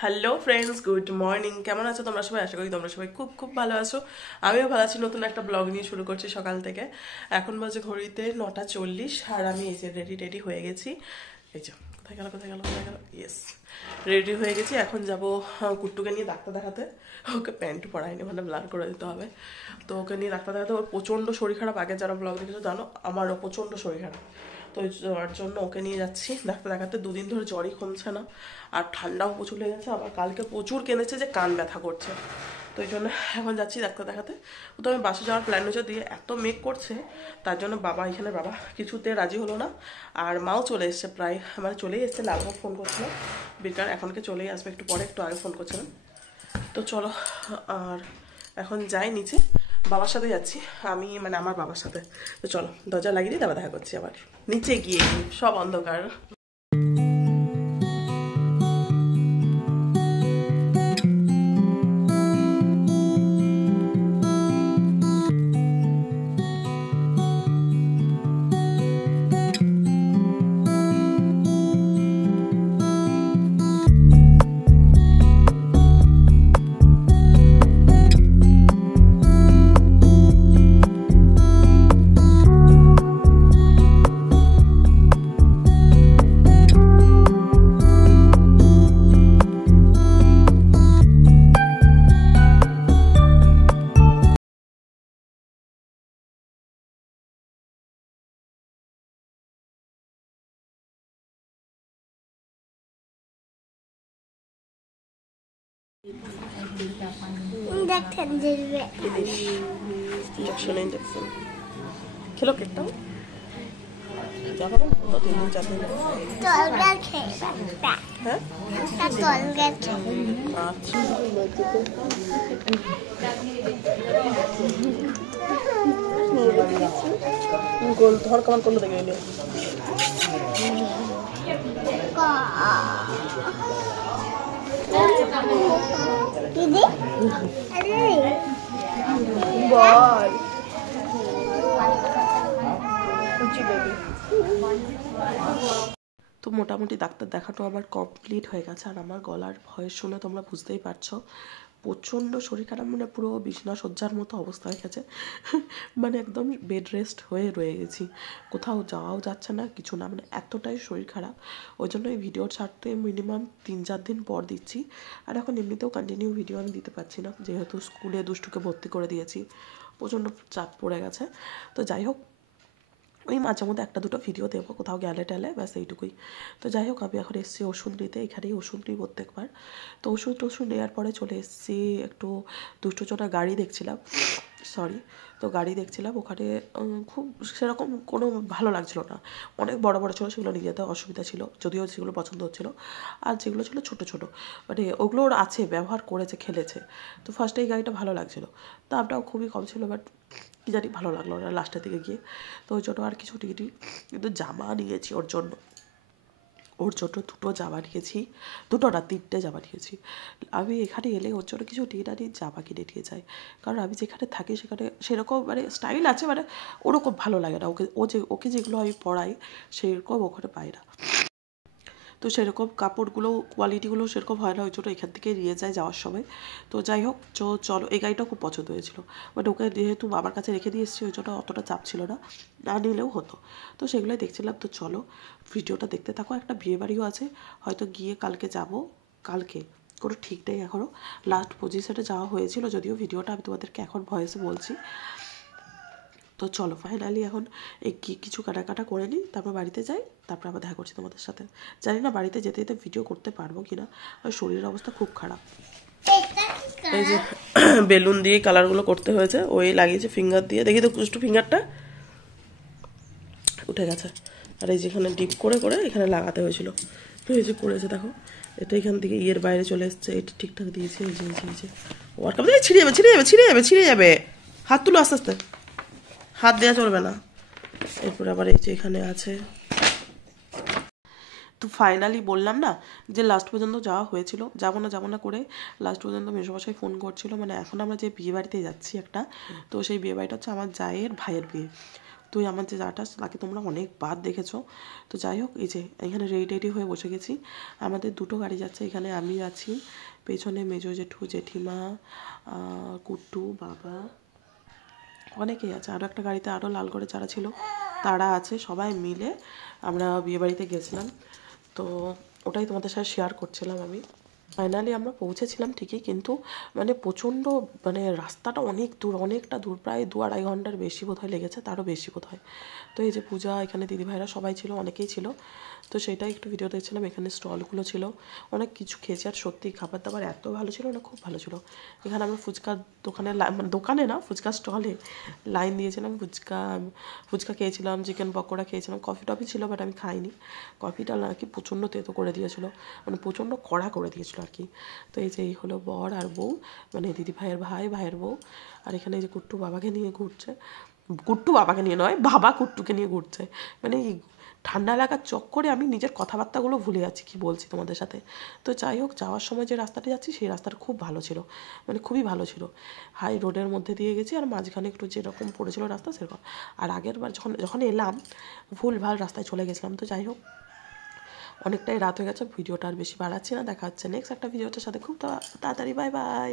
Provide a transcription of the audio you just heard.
Hello friends, good morning. কেমন আছো তোমরা সবাই? আশা করি তোমরা সবাই খুব খুব ভালো আছো। আমিও ভালো আছি। নতুন একটা ব্লগ নিয়ে শুরু করছি সকাল থেকে। এখন বাজে ঘড়িতে 9:40 আর আমি এই যে রেডি হয়ে গেছি। এই যে কোথায় গেল ইয়েস, রেডি হয়ে গেছি। এখন যাব কুট্টুকে নিয়ে ডাক্তার দেখাতে। ওকে প্যান্ট পরাইনি, মানে ব্লার করে দিতে হবে। তো ওকে নিয়ে ডাক্তার দেখাতে। ওর প্রচণ্ড শরীর খারাপ। আগে যারা ব্লগ দেখেছো জানো আমারও প্রচণ্ড শরীর খারাপ। তো ওর জন্য ওকে নিয়ে যাচ্ছি ডাক্তার দেখাতে। 2 দিন ধরে জ্বরই কমছে না, আর ঠান্ডাও প্রচুর লেগেছে। আবার কালকে প্রচুর কেঁদেছে যে কান ব্যথা করছে। তো এই জন্য এখন যাচ্ছি ডাক্তার দেখাতে। তো আমি বাসে যাওয়ার প্ল্যান হয়েছে, দিয়ে এত মেঘ করছে তার জন্য বাবা কিছুতে রাজি হলো না। আর মাও চলে এসছে, প্রায় মানে চলেই এসছে। লালবাগ ফোন করছিল বিকার, এখনকে চলেই আসবে, একটু পরে, একটু আগে ফোন করছিলাম। তো চলো, আর এখন যাই নিচে। বাবার সাথে যাচ্ছি আমি, মানে আমার বাবার সাথে। তো চলো দরজা লাগিয়ে দিই, তারপর দেখা করছি আবার। নিচে গিয়ে সব অন্ধকার। ইঞ্জেকশন খেলো কেকটাও। হ্যাঁ আচ্ছা, গোল ধর কেমন করলো দেখে এলে। বল তো মোটামুটি ডাক্তার দেখানো আমার কমপ্লিট হয়ে গেছে। আর আমার গলার ভয়েস শুনে তোমরা বুঝতেই পারছো প্রচণ্ড শরীর খারাপ, মানে পুরো বিছনা সজ্জার মতো অবস্থা হয়ে গেছে। মানে একদম বেড রেস্ট হয়ে রয়ে গেছি, কোথাও যাওয়াও যাচ্ছে না, কিছু না, মানে এতটাই শরীর খারাপ। ওই জন্য এই ভিডিও ছাড়তে মিনিমাম 3-4 দিন পর দিচ্ছি। আর এখন এমনিতেও কন্টিনিউ ভিডিও আমি দিতে পারছি না, যেহেতু স্কুলে দুষ্টুকে ভর্তি করে দিয়েছি, প্রচণ্ড চাপ পড়ে গেছে। তো যাই হোক, ওই মাঝে মধ্যে 1-2 ভিডিও দেবো কোথাও গেলে টেলে, ব্যাস এইটুকুই। তো যাই হোক, আমি এখন এসেছি ওষুধ নিতে। এখানেই ওষুধ নিই প্রত্যেকবার। তো ওষুধ নেওয়ার পরে চলে এসেছি একটু দুষ্টুর জন্য গাড়ি দেখছিলাম, তো গাড়ি দেখছিলাম ওখানে। খুব সেরকম কোনো ভালো লাগছিল না। অনেক বড় বড় ছিল, সেগুলো নিয়ে যেতে অসুবিধা ছিল, যদিও যেগুলো পছন্দ হচ্ছিলো। আর যেগুলো ছিল ছোটো ছোটো, মানে ওগুলোর আছে, ব্যবহার করেছে, খেলেছে। তো ফার্স্টে এই গাড়িটা ভালো লাগছিলো, দামটাও খুবই কম ছিল, বাট কী জানি ভালো লাগলো না লাস্টের দিকে গিয়ে। তো ওই জন্য আর কিছু টিকিটি, কিন্তু জামা নিয়েছি ওর জন্য 2টো জামা নিয়েছি, 2টো না 3টে জামা নিয়েছি। আমি এখানে এলে ওর জন্য কিছু নিয়ে জামা কিনে নিয়ে যাই, কারণ আমি যেখানে থাকি সেখানে সেরকম মানে স্টাইল আছে, মানে ওরকম ভালো লাগে না ওকে যেগুলো আমি পরাই সেরকম ওখানে পাই না। তো সেরকম কাপড়গুলো কোয়ালিটিগুলো সেরকম হয় না, ওই জন্য এখান থেকে নিয়ে যায় যাওয়ার সময়। তো যাই হোক, চলো, এই গাড়িটা খুব পছন্দ হয়েছিল, বাট ওকে যেহেতু বাবার কাছে রেখে দিয়ে এসেছি ওই জন্য অতটা চাপ ছিল না, না নিলেও হতো। তো সেগুলোই দেখছিলাম। তো চলো ভিডিওটা দেখতে থাকো। একটা বিয়েবাড়িও আছে, হয়তো গিয়ে কালকে কোনো ঠিক নেই এখনও। লাস্ট পজিশনে যাওয়া হয়েছিল, যদিও ভিডিওটা আমি তোমাদেরকে এখন ভয়েসে বলছি। তো চলো ফাইনালি এখন এই কিছু কাটা করে নিই, তারপর বাড়িতে যাই, তারপর আবার দেখা করছি তোমাদের সাথে। জানি না বাড়িতে যেতে যেতে ভিডিও করতে পারবো কিনা, আর শরীরের অবস্থা খুব খারাপ। এই যে বেলুন দিয়ে কালারগুলো করতে হয়েছে, ওই লাগিয়েছে ফিঙ্গার দিয়ে। দেখি তো একটু ফিঙ্গারটা উঠে গেছে। আর এই যেখানে ডিপ করে করে এখানে লাগাতে হয়েছিল, এই যে পড়েছে দেখো। এটা এখান থেকে ইয়ের বাইরে চলে এসছে, এটা ঠিকঠাক দিয়েছে। এই যে ওয়ার্ক আপ ছিঁড়ে যাবে। হাত তুলো আস্তে আস্তে, হাত দেওয়া চলবে না। এরপর আবার এই যে এখানে আছে। তো ফাইনালি বললাম না যে লাস্ট পর্যন্ত যাওয়া হয়েছিল, যাবো না করে লাস্ট পর্যন্ত মেসোমশাই ফোন করছিল। মানে এখন আমরা যে বিয়ে বাড়িতে যাচ্ছি একটা, তো সেই বিয়ে বাড়িটা হচ্ছে আমার জায়ের ভাইয়ের বিয়ে। তুই আমার যে যাটা তাকে তোমরা অনেকবার দেখেছো। তো যাই হোক, এই যে এখানে রেডি হয়ে বসে গেছি। আমাদের দুটো গাড়ি যাচ্ছে, এখানে আমি আছি, পেছনে মেজো জেঠু, জেঠিমা, কুট্টু, বাবা, অনেকেই আছে। আরও একটা গাড়িতে আরও লাল করে যারা ছিল তারা আছে। সবাই মিলে আমরা বিয়েবাড়িতে গেছিলাম। তো ওটাই তোমাদের সাথে শেয়ার করছিলাম আমি। ফাইনালি আমরা পৌঁছেছিলাম ঠিকই, কিন্তু মানে প্রচণ্ড, মানে রাস্তাটা অনেক দূর, অনেকটা দূর, প্রায় 2-2.5 ঘন্টার বেশি বোধহয় লেগেছে, তারও বেশি বোধহয়। তো এই যে পূজা, এখানে দিদিভাইরা সবাই ছিল, অনেকেই ছিল। তো সেটাই একটু ভিডিও দেখছিলাম। এখানে স্টলগুলো ছিল, অনেক কিছু খেয়েছি, আর সত্যি খাবার দাবার এত ভালো ছিল না, খুব ভালো ছিল। এখানে আমরা ফুচকার দোকানে, মানে দোকানে না, ফুচকা স্টলে লাইন দিয়েছিলাম। ফুচকা খেয়েছিলাম, চিকেন পকোড়া খেয়েছিলাম, কফি টফি ছিল, বাট আমি খাইনি। কফিটা নাকি প্রচণ্ড তেতো করে দিয়েছিল, মানে প্রচণ্ড কড়া করে দিয়েছিল আর কি। তো এই যে এই হলো বর আর বউ, মানে দিদি ভাইয়ের ভাইয়ের বউ। আর এখানে এই যে কুট্টু বাবাকে নিয়ে ঘুরছে, কুট্টু বাবাকে নিয়ে নয়, বাবা কুট্টুকে নিয়ে ঘুরছে। মানে এই ঠান্ডা লাগার চক্করে আমি নিজের কথাবার্তাগুলো ভুলে যাচ্ছি কী বলছি তোমাদের সাথে। তো যাই হোক, যাওয়ার সময় যে রাস্তাটা যাচ্ছি সেই রাস্তাটা খুব ভালো ছিল, মানে খুবই ভালো ছিল। হাই রোডের মধ্যে দিয়ে গেছি, আর মাঝখানে একটু যেরকম পড়েছিল রাস্তা সেরকম। আর আগের বার যখন যখন এলাম ভুলভাল রাস্তায় চলে গেছিলাম। তো যাই হোক, অনেকটাই রাত হয়ে গেছে, ভিডিওটা আর বেশি বাড়াচ্ছি না। দেখা হচ্ছে নেক্সট একটা ভিডিওটার সাথে খুব তাড়াতাড়ি। Bye bye.